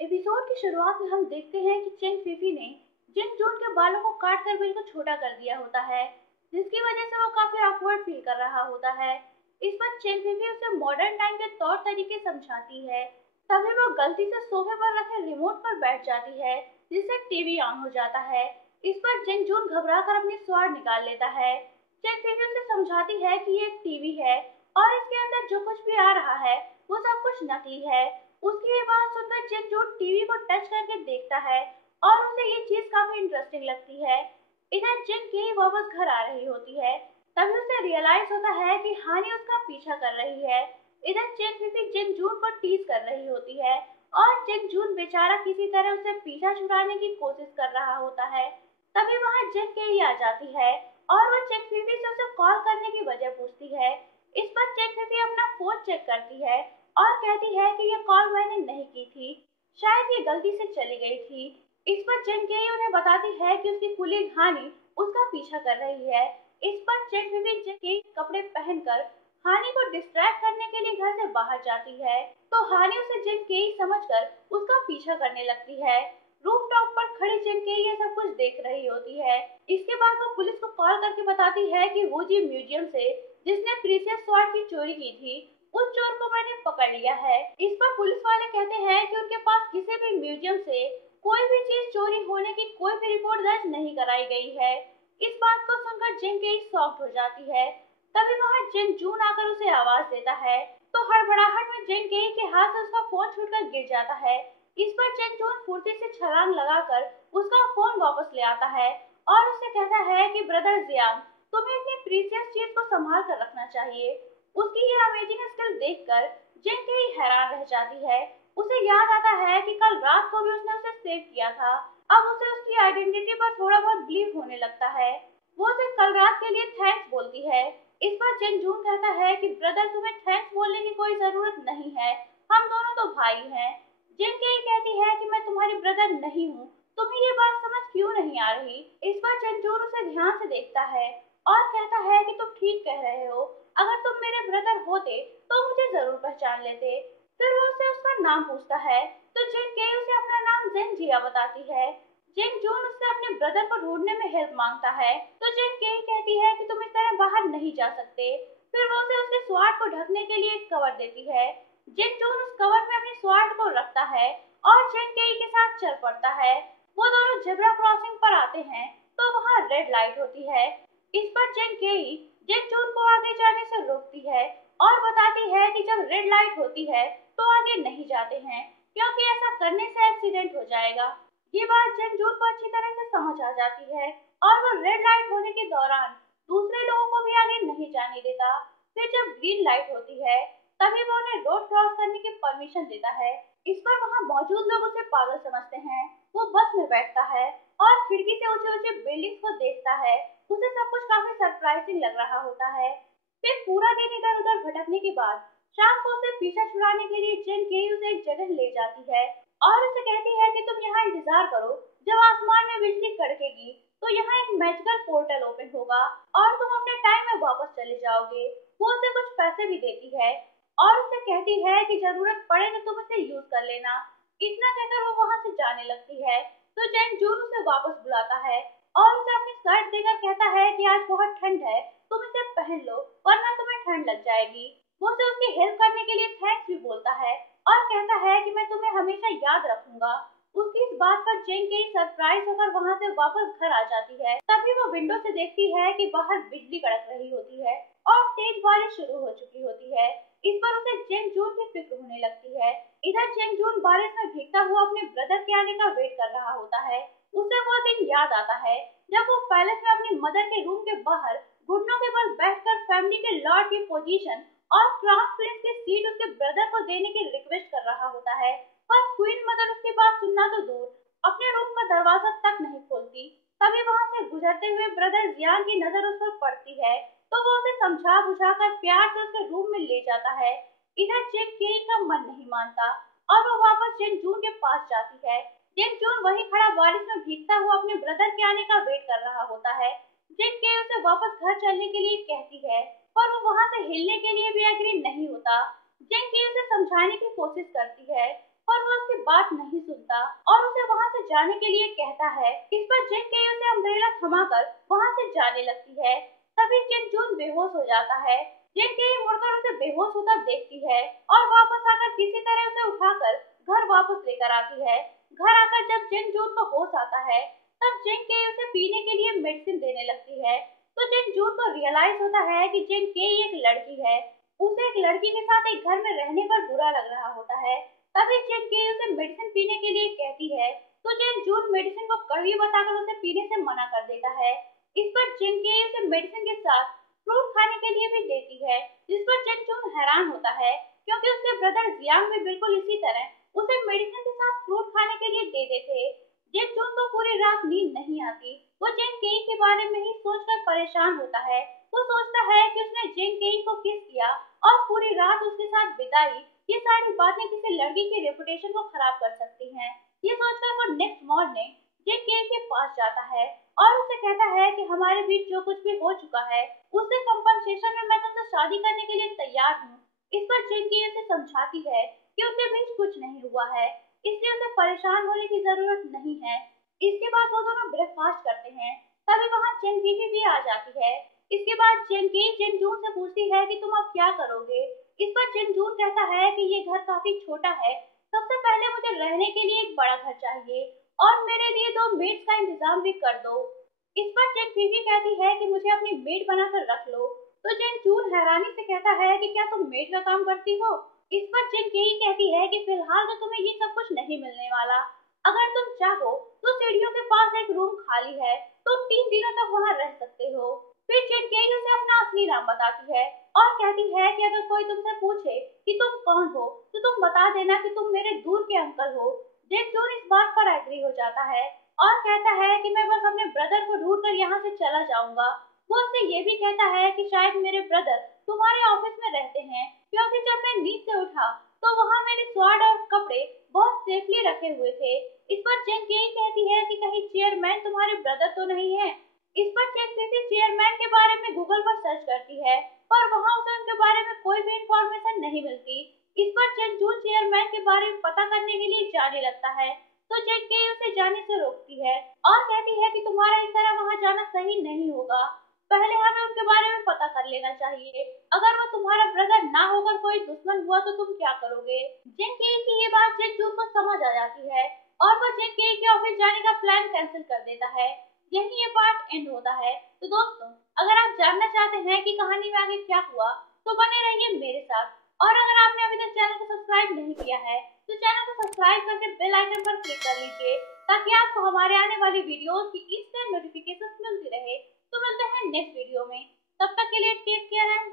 Episode की शुरुआत में हम देखते हैं कि चेंग फीफी ने जिंग जून के बालों को काट कर बिल्कुल छोटा कर दिया होता है, जिसकी वजह से वो काफी ऑकवर्ड फील कर रहा होता है। इस पर चेंग फीफी उसे मॉडर्न टाइम के तौर तरीके समझाती है। तभी वो गलती से सोफे पर रखे रिमोट पर बैठ जाती है, जिससे टीवी ऑन हो जाता है। इस पर जिंग जून घबरा कर अपनी स्वॉर्ड निकाल लेता है। चेंग फीफी उसे समझाती है कि ये एक टीवी है और इसके अंदर जो कुछ भी आ रहा है वो सब कुछ नकली है। उसकी ये बात सुनकर जिन जून टीवी को टच करके देखता है और उसे ये चीज काफी इंटरेस्टिंग लगती है। इधर जिन की वापस घर आ रही होती है, तभी उसे रियलाइज होता है कि हानि उसका पीछा कर रही है। इधर चेन फिफी जिन जून को टीज कर रही होती है और जिन जून बेचारा किसी तरह उसे पीछा छुड़ाने की कोशिश कर रहा होता है। तभी वहां जिन केई आ जाती है और वो चेक फिफी से उसे कॉल करने की वजह पूछती है। इस पर चेक फिफी अपना फोन चेक करती है और कहती है कि ये कॉल मैंने नहीं की थी, शायद ये गलती से चली गई थी। इस पर जेन केई उन्हें बताती है कि उसकी कुलीग हानि उसका पीछा कर रही है। इस पर जेन विविन जेन केई कपड़े पहनकर हानि को डिस्ट्रैक्ट करने के लिए घर से बाहर जाती है, तो हानि उसे जेन केई समझकर उसका पीछा करने लगती है। रूफटॉप पर खड़ी जेन केई ये सब कुछ देख रही होती है। इसके बाद वो पुलिस को कॉल करके बताती है कि वो जी म्यूजियम से जिसने प्रीसियस स्वॉर्ड की चोरी की थी, उस चोर को मैंने पकड़ लिया है। इस पर पुलिस वाले कहते हैं कि उनके पास किसी भी म्यूजियम से कोई भी चीज चोरी होने की कोई भी रिपोर्ट दर्ज नहीं कराई गई है। इस बात को सुनकर जिन केई शॉक्ड हो जाती है। तभी वहां जिन जून आकर उसे आवाज देता है, तो हड़बड़ाहट में जिन केई के हाथ से उसका फोन छूटकर गिर जाता है। इस पर जिन जून फुर्ती से छलांग लगाकर उसका फोन वापस ले आता है और उससे कहता है कि ब्रदर जियांग, तुम्हें इतनी प्रीसियस चीज को संभाल कर रखना चाहिए। उसकी ये अमेजिंग स्किल देखकर जिन केई हैरान रह जाती है। उसे याद आता है कि कल रात को भी उसने उसे सेव किया था। अब उसे उसकी आइडेंटिटी पर थोड़ा बहुत बिलीव होने लगता है। वो उसे कल रात के लिए थैंक्स बोलती है। इस पर जिन जून कहता है कि ब्रदर, तुम्हें थैंक्स बोलने की कोई जरूरत नहीं है, हम दोनों तो भाई हैं। जिन केई कहती है कि मैं तुम्हारी ब्रदर नहीं हूँ, तुम्हें ये बात समझ क्यों नहीं आ रही। इस पर जिन जून उसे ध्यान से देखता है और कहता है कि तुम ठीक कह रहे हो, अगर तुम मेरे ब्रदर होते तो मुझे जरूर पहचान लेते। फिर वो उससे उसका नाम पूछता है, तो जिन केई उसे अपना नाम जेन जिया बताती है। जिन जून उससे अपने ब्रदर को ढूंढने में हेल्प मांगता है, तो जिन केई कहती है कि तुम इस तरह बाहर नहीं जा सकते। फिर वो उसे उसके स्वाड को ढकने के लिए एक कवर देती है। जिन जून उस कवर में अपने स्वाड को रखता है और जिन केई के साथ चल पड़ता है। वो दोनों जेब्रा क्रॉसिंग पर आते हैं, तो वहाँ रेड लाइट होती है। इस पर जिन केई जिन जून को आगे जाने से रोकती है और बताती है कि जब रेड लाइट होती है तो आगे नहीं जाते हैं, क्योंकि ऐसा करने से एक्सीडेंट हो जाएगा। ये बात जिन जून को अच्छी तरह से समझ आ जाती है और वो रेड लाइट होने के दौरान दूसरे लोगों को भी आगे नहीं जाने देता। फिर जब ग्रीन लाइट होती है, तभी वो उन्हें रोड क्रॉस करने की परमिशन देता है। इस पर वहाँ मौजूद लोग उसे पागल समझते हैं। वो बस में बैठता है और खिड़की से ऊंचे ऊंचे बिल्डिंग्स को देखता है। उसे सब कुछ काफी सरप्राइजिंग लग रहा होता है। फिर पूरा दिन इधर उधर भटकने के बाद शाम को उसे पीछा छुड़ाने के लिए जेन केई उसे एक जगह ले जाती है और उसे कहती है कि तुम यहाँ इंतजार करो, जब आसमान में बिजली कड़केगी तो यहाँ एक मैजिकल पोर्टल ओपन होगा और तुम अपने टाइम में वापस चले जाओगे। वो उसे कुछ पैसे भी देती है और उसे कहती है कि जरूरत पड़े तो तुम इसे यूज कर लेना। इतना कहकर वो वहां से जाने लगती है, तो जेन जून उसे वापस बुलाता है और उसे अपनी शर्ट देकर कहता है कि आज बहुत ठंड है, तुम इसे पहन लो वरना तुम्हें ठंड लग जाएगी। वो उसे उसकी हेल्प करने के लिए थैंक्स भी बोलता है और कहता है कि मैं तुम्हें हमेशा याद रखूंगा। उसकी इस बात पर जेन केई सरप्राइज होकर वहां से वापस घर आ जाती है। तभी वो विंडो से देखती है कि बाहर बिजली कड़क रही होती है और तेज बारिश शुरू हो चुकी होती है। इस पर उसे जेन जून की फिक्र होने लगती है। इधर जेन जून बारिश में भीगता हुआ अपने ब्रदर के आने का वेट कर रहा होता है। उसे वो दिन याद आता है जब वो पैलेस में अपनी मदर के रूम के बाहर घुटनों के बल बैठकर फैमिली के लॉर्ड की पोजीशन और क्राउन प्रिंस की सीट उसके ब्रदर को देने की रिक्वेस्ट कर रहा होता है। पर क्वीन मदर उसकी बात सुनना तो दूर, अपने रूम का दरवाजा तक नहीं खोलती। तभी वहां से गुजरते हुए ब्रदर जियांग की नजर उस पर पड़ती है, तो वो उसे समझा बुझाकर प्यार से उसके रूम में ले जाता है। इधर जिन केई का मन नहीं मानता और वो वापस जिन जून के पास जाती है। जिन जून वहीं खड़ा बारिश में भीगता हुआ अपने ब्रदर के आने का वेट कर रहा होता है। जिन केई उसे वापस घर चलने के लिए कहती है, पर वो वहां से हिलने के लिए भी एग्री नहीं होता। जिन केई उसे समझाने की कोशिश करती है पर वो उसकी बात नहीं सुनता और उसे वहां से जाने के लिए कहता है। इस पर जिन केई उसे अम्ब्रेला थमाकर वहां से जाने लगती है। तभी जिन जून बेहोश हो जाता है। जिन केई मुड़कर उसे बेहोश होता देखती है और वापस आकर किसी तरह उसे उठाकर घर वापस लेकर आती है। घर आकर जब जिन जून को होश आता है, तब जिन केई उसे पीने के लिए मेडिसिन देने लगती है। तो जिन जून को रियलाइज होता है कि जिन केई एक लड़की है। उसे एक लड़की के साथ एक घर में रहने पर बुरा लग रहा होता है। तभी जिन केई उसे मेडिसिन पीने के लिए कहती है, तो जिन जून मेडिसिन को कड़वी बताकर उसे पीने से मना कर देता है। इस पर जिन केई उसे मेडिसिन के साथ फ्रूट खाने के लिए भी देती है, जिस पर जिन जून हैरान होता है, क्योंकि उसके ब्रदर जियांग भी बिल्कुल इसी तरह उसे मेडिसिन के साथ फ्रूट खाने के लिए देते थे। जिन जून को पूरी रात नींद नहीं आती। वो जिन केई के बारे में ही सोचकर परेशान होता है। वो सोचता है कि उसने जिन केई को किस किया और पूरी रात उसके साथ बिताई। ये सारी बातें किसी लड़की की रेपुटेशन को खराब कर सकती हैं। ये सोचकर वो नेक्स्ट मॉर्निंग जिन केई के पास जाता है और उसे कहता है कि हमारे बीच जो कुछ भी हो चुका है, उससे कंपनसेशन में मैं तुमसे शादी करने के लिए तैयार हूँ। इस पर जिन केई उसे समझाती है कि उनके बीच कुछ नहीं हुआ है, इसलिए उसे परेशान होने की जरूरत नहीं है। इसके बाद वो दोनों ब्रेकफास्ट करते हैं। तभी वहाँ चेन बीवी भी आ जाती है। इसके बाद चेंकी जिनजून से पूछती है कि तुम अब क्या करोगे। इस पर जिनजून कहता है कि ये घर काफी छोटा है, सबसे पहले मुझे रहने के लिए एक बड़ा घर चाहिए और मेरे लिए 2 मेड्स का इंतजाम भी कर दो। इस पर जिन बीवी कहती है कि मुझे अपनी मेड बनाकर रख लो। तो जिनजून हैरानी से कहता है कि क्या तुम मेड का काम करती हो। इस पर जिनकेई कहती है कि फिलहाल तो तुम्हें ये सब कुछ नहीं मिलने वाला। अगर तुम चाहो तो सीढ़ियों के पास एक रूम खाली है, तुम 3 दिनों तक वहाँ रह सकते हो। फिर जिनकेई उसे अपना असली नाम बताती है और कहती है कि अगर कोई तुमसे पूछे कि तुम कौन हो, तो तुम बता देना कि तुम मेरे दूर के अंकल हो। जिनजून इस बात पर एग्री हो जाता है और कहता है कि मैं बस अपने ब्रदर को ढूंढकर यहाँ से चला जाऊंगा। वो उससे ये भी कहता है कि शायद मेरे ब्रदर तुम्हारे ऑफिस में रहते हैं, क्योंकि जब मैं नींद से उठा तो वहाँ मेरे स्वॉर्ड और कपड़े बहुत सेफली रखे हुए थे। इस पर जिनकेई कहती है कि कहीं चेयरमैन तुम्हारे ब्रदर तो नहीं है। इस पर जिनकेई चेयरमैन के बारे में गूगल पर सर्च करती है, पर वहाँ उसे उनके बारे में कोई भी इंफॉर्मेशन नहीं मिलती। इस पर जिनजून चेयरमैन के बारे में पता करने के लिए जाने लगता है, तो जिनकेई उसे जाने से रोकती है और कहती है कि तुम्हारा इस तरह वहाँ जाना सही नहीं होगा। पहले हमें उनके बारे में पता कर लेना चाहिए। अगर वो तुम्हारा ब्रदर ना होकर कोई दुश्मन हुआ तो तुम क्या करोगे। जिनकेई की ये बात जिनजून को समझ आ जाती है और वो जिनकेई के ऑफिस जाने का प्लान कैंसिल कर देता है। यही ये पार्ट एंड होता है। तो दोस्तों, अगर आप जानना चाहते हैं कि कहानी में आगे क्या हुआ, तो बने रहिए मेरे साथ। और अगर आपने अभी तक चैनल को सब्सक्राइब नहीं किया है, तो चैनल को सब्सक्राइब करके बेल आइकन पर क्लिक कर लीजिए, ताकि आपको हमारे आने वाली वीडियोस की इंस्टेंट नोटिफिकेशन मिलती रहे। तो मिलते हैं नेक्स्ट वीडियो में। तब तक के लिए टेक केयर एंड